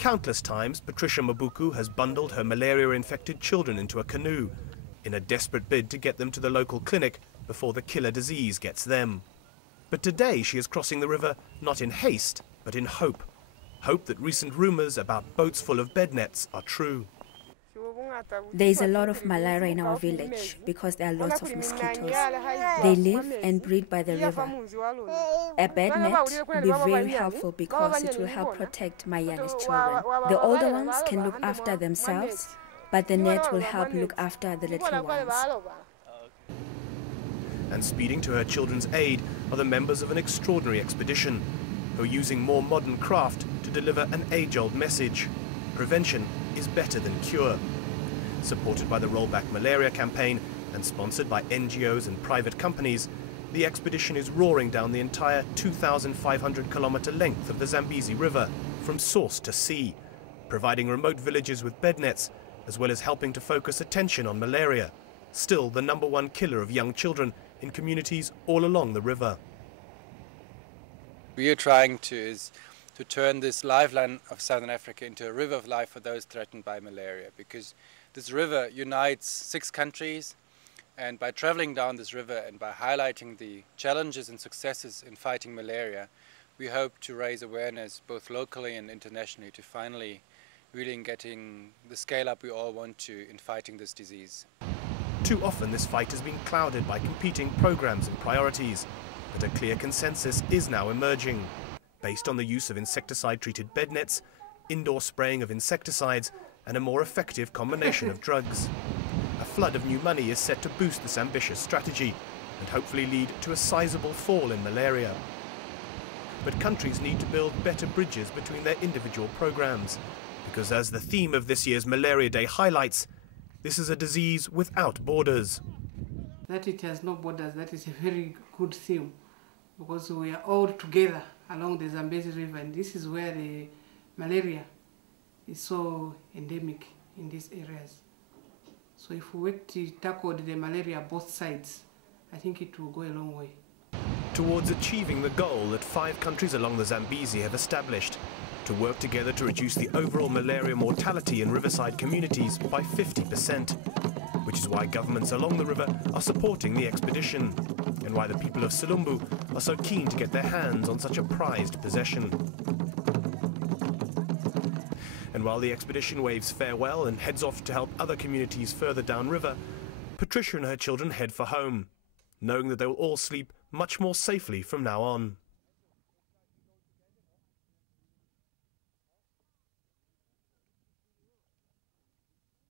Countless times, Patricia Mabuku has bundled her malaria-infected children into a canoe in a desperate bid to get them to the local clinic before the killer disease gets them. But today she is crossing the river not in haste, but in hope. Hope that recent rumours about boats full of bed nets are true. There is a lot of malaria in our village because there are lots of mosquitoes. They live and breed by the river. A bed net will be very helpful because it will help protect Mayane's children. The older ones can look after themselves, but the net will help look after the little ones. And speeding to her children's aid are the members of an extraordinary expedition who are using more modern craft to deliver an age-old message. Prevention is better than cure. Supported by the Rollback Malaria campaign and sponsored by NGOs and private companies, the expedition is roaring down the entire 2,500-kilometre length of the Zambezi River, from source to sea, providing remote villages with bed nets, as well as helping to focus attention on malaria, still the #1 killer of young children in communities all along the river. We are trying to turn this lifeline of Southern Africa into a river of life for those threatened by malaria, because this river unites 6 countries, and by traveling down this river and by highlighting the challenges and successes in fighting malaria, we hope to raise awareness both locally and internationally to finally really getting the scale up we all want to in fighting this disease. Too often this fight has been clouded by competing programs and priorities, but a clear consensus is now emerging, based on the use of insecticide-treated bed nets, indoor spraying of insecticides, and a more effective combination of drugs. A flood of new money is set to boost this ambitious strategy and hopefully lead to a sizable fall in malaria. But countries need to build better bridges between their individual programs, because as the theme of this year's Malaria Day highlights, this is a disease without borders. That it has no borders, that is a very good theme, because we are all together along the Zambezi River, and this is where the malaria is so endemic in these areas. So if we work to tackle the malaria both sides, I think it will go a long way. Towards achieving the goal that 5 countries along the Zambezi have established, to work together to reduce the overall malaria mortality in riverside communities by 50%, which is why governments along the river are supporting the expedition, and why the people of Silumbu are so keen to get their hands on such a prized possession. And while the expedition waves farewell and heads off to help other communities further downriver, Patricia and her children head for home, knowing that they will all sleep much more safely from now on.